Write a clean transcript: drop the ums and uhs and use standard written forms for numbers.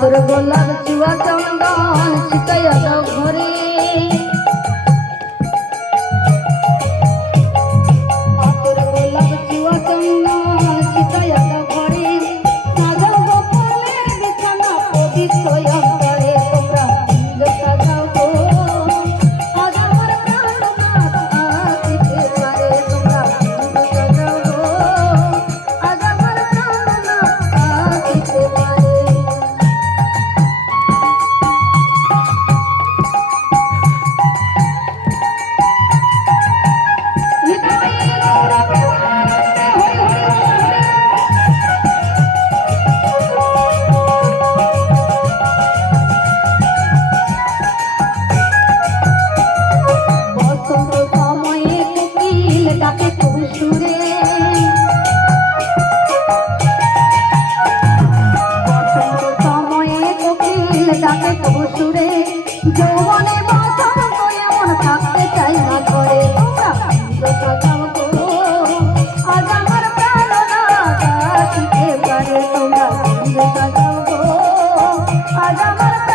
আতর গোলাপ চুয়া চন্দন ছিটাইয়া দাও ঘরে আতর গোলাপ চুয়া চন্দন ছিটাইয়া দাও ঘরে সাজাও গোপালের বিছানা পবিত্র অন্তরে তোমরা সাজাও গো আজ আমার প্রাণনাথ আসিতে পারে তোমরা সাজাও গো আজ আমার প্রাণনাথ আসিতে পারে ডাকে তবু সুরে যৌবনে বাঁধা করে মন থাকতে চাই না ঘরে তোমরা সাজাও গো আজ আমার প্রাণনাথ আসিতে পারে তোমরা সাজাও গো আজ আমার